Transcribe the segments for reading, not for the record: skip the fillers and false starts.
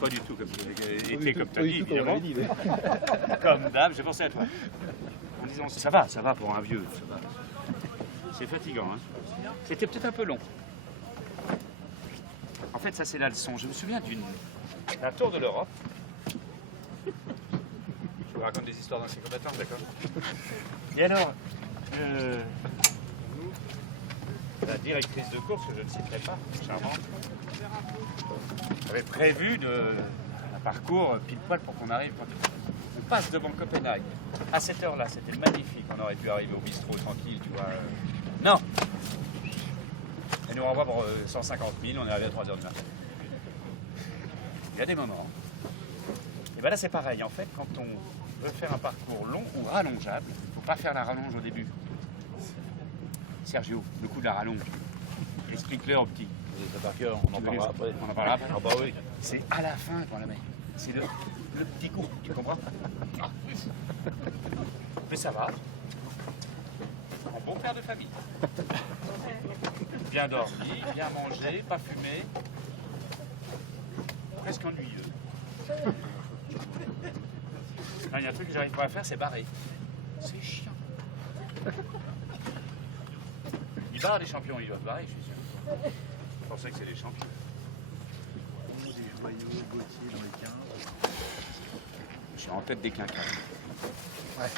Pas du tout comme été, comme tu as dit, évidemment. Comme d'hab, j'ai pensé à toi. En disant, ça va pour un vieux, ça va. C'est fatigant, hein. C'était peut-être un peu long. En fait, ça c'est la leçon. Je me souviens d'un tour de l'Europe. Je vous raconte des histoires d'anciens combattants, d'accord? Et alors, la directrice de course, que je ne citerai pas, charmante, avait prévu un parcours pile poil pour qu'on arrive. On passe devant Copenhague. À cette heure-là, c'était magnifique. On aurait pu arriver au bistrot tranquille, tu vois. Non! Elle nous renvoie pour 150 000, on est arrivé à 3 h du matin. Il y a des moments. Et bien là, c'est pareil. En fait, quand on veut faire un parcours long ou rallongeable, il ne faut pas faire la rallonge au début. Sergio, le coup de la rallonge. Explique-le au petit. On en parlera après. On en parlera après. Ah bah oui. C'est à la fin qu'on la met. C'est le petit coup, tu comprends? Mais ça va. Un bon père de famille. Bien dormi, bien mangé, pas fumé. Presque ennuyeux. Il y a un truc que j'arrive pas à faire, c'est barrer. C'est chiant. Ils barrent les champions, ils doivent barrer, je suis sûr. Je pensais que c'est les champions. Des joyaux, Gauthier dans les 15. Je suis en tête des quinquas. Ouais.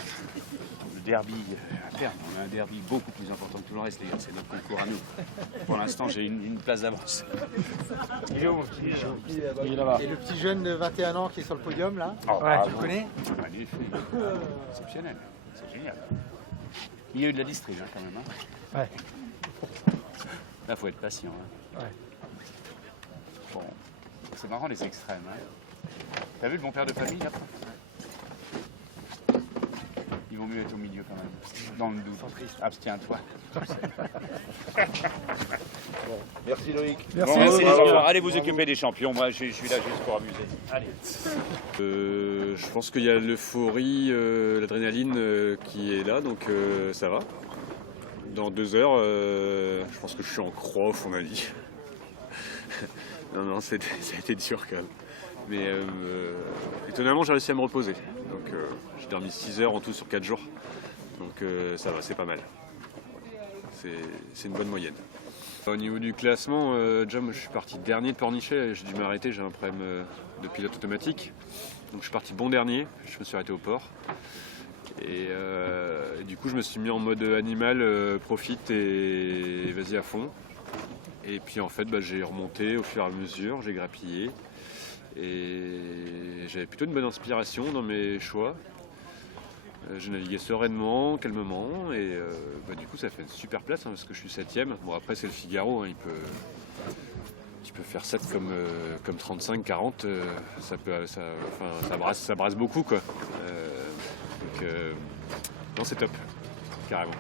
Le derby, à terme, on a un derby beaucoup plus important que tout le reste, les gars. C'est notre concours à nous. Pour l'instant, j'ai une place d'avance. Il est où, mon petit? Il est là-bas. Et le petit jeune de 21 ans qui est sur le podium là, Oh, tu le connais? Magnifique. Exceptionnel. C'est génial. Il y a eu de la distrib, hein, quand même. Hein. Ouais. Là, il faut être patient. Hein. Ouais. Bon, c'est marrant les extrêmes. Hein. T'as vu le bon père de famille là? Il vaut mieux être au milieu quand même. Dans le doute. Abstiens-toi. Bon, merci Loïc. Merci, bon, merci les enfants. Allez vous occuper des champions. Moi, je suis là juste pour amuser. Allez. Je pense qu'il y a l'euphorie, l'adrénaline qui est là, donc ça va. Dans 2 heures, je pense que je suis en crof, on a dit. non, ça a été dur quand même. Mais étonnamment, j'ai réussi à me reposer. Donc j'ai dormi 6 heures en tout sur 4 jours. Donc ça va, c'est pas mal. C'est une bonne moyenne. Au niveau du classement, déjà moi je suis parti dernier de Pornichet, j'ai dû m'arrêter, j'ai un problème de pilote automatique. Donc je suis parti bon dernier, je me suis arrêté au port. Et du coup je me suis mis en mode animal, profite et vas-y à fond. Et puis en fait j'ai remonté au fur et à mesure, j'ai grappillé. Et j'avais plutôt une bonne inspiration dans mes choix. J'ai navigué sereinement, calmement, et du coup ça fait une super place hein, parce que je suis 7ème. Bon après c'est le Figaro, hein, tu peux faire 7 comme 35, 40, ça brasse beaucoup quoi. Donc non c'est top, carrément.